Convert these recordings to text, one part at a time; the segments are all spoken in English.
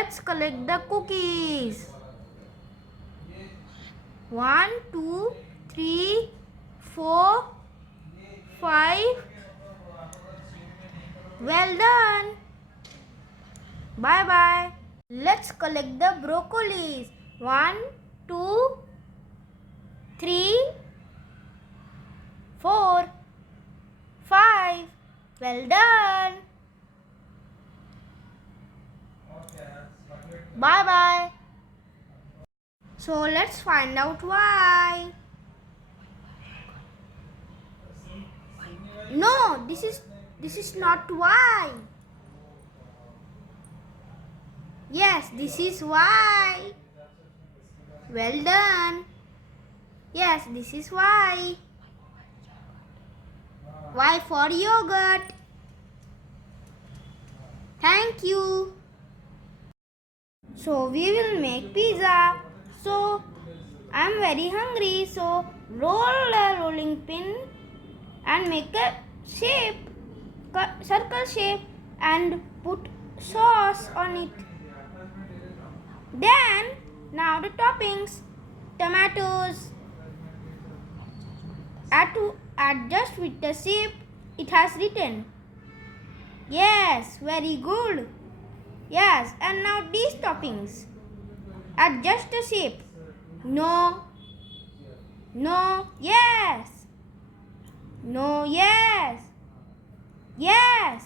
let's collect the cookies. 1, 2, 3, 4, 5. Well done. Bye bye. Let's collect the broccolis. 1, 2, 3, 4, 5. Well done. Bye bye. So let's find out why. No, this is not why. Yes, this is why. Well done. Yes, this is why. Y for yogurt. Thank you. So we will make pizza. So I am very hungry. So roll a rolling pin and make a shape, circle shape, and put sauce on it. Then now the toppings: tomatoes. Adjust with the shape it has written. Yes, very good. Yes, and now these toppings. Adjust the shape. No. No. Yes. No. Yes. Yes.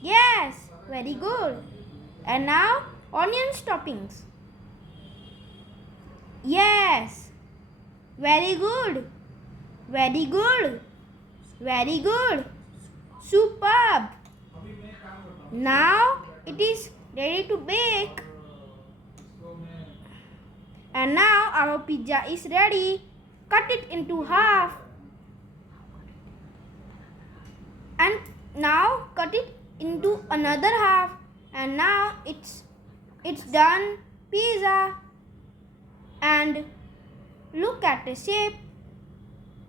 Yes. Very good. And now onions toppings. Yes. Very good. Very good. Very good. Superb. Now it is ready to bake. And now our pizza is ready. Cut it into half. And now cut it into another half. And now it's done pizza. And look at the shape.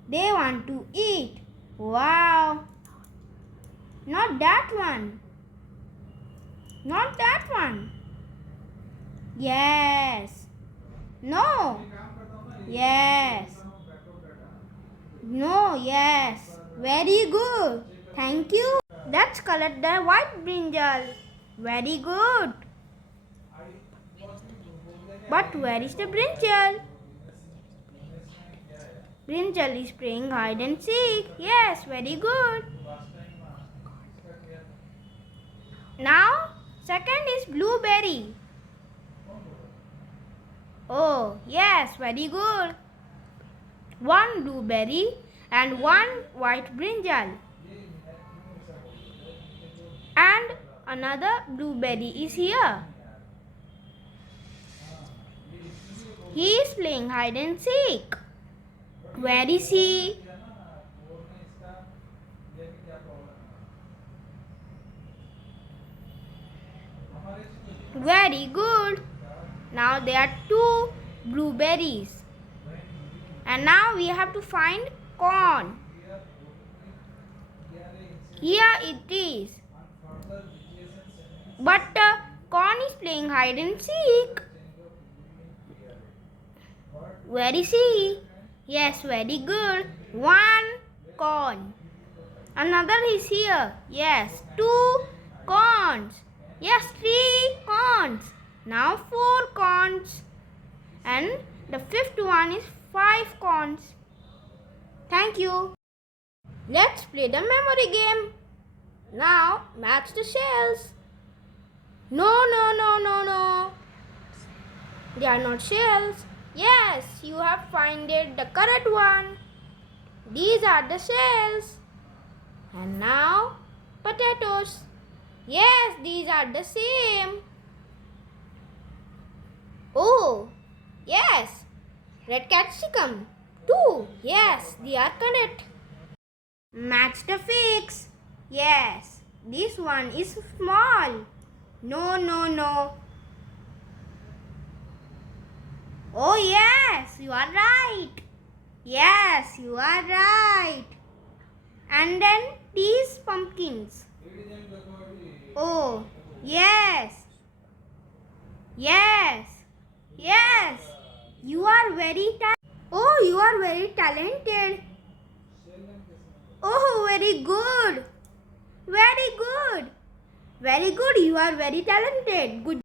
They want to eat. Wow. Not that one. Not that one. Yes. No. Yes. No. Yes. Very good. Thank you. Let's collect the white brinjal. Very good. But where is the brinjal? Brinjal is playing hide and seek. Yes, very good. Now, second is blueberry. Oh, yes, very good. One blueberry and one white brinjal. And another blueberry is here. He is playing hide and seek. Where is he? Very good. Now there are two blueberries. And now we have to find corn. Here it is. But corn is playing hide and seek. Where is he? Yes, very good. One corn. Another is here. Yes, two corns. Yes, three corns. Now four corns. And the fifth one is 5 corns. Thank you. Let's play the memory game. Now match the shells. No, no, no, no, no. They are not shells. Yes, you have found the correct one. These are the shells. And now potatoes. Yes, these are the same. Oh, yes. Red capsicum. 2. Yes, they are correct. Match the figs. Yes, this one is small. No, no, no. Oh, yes, you are right. Yes, you are right. And then these pumpkins. Oh, yes. Yes. Yes. You are very Oh, you are very talented. Oh, very good. Very good. Very good. You are very talented. Good.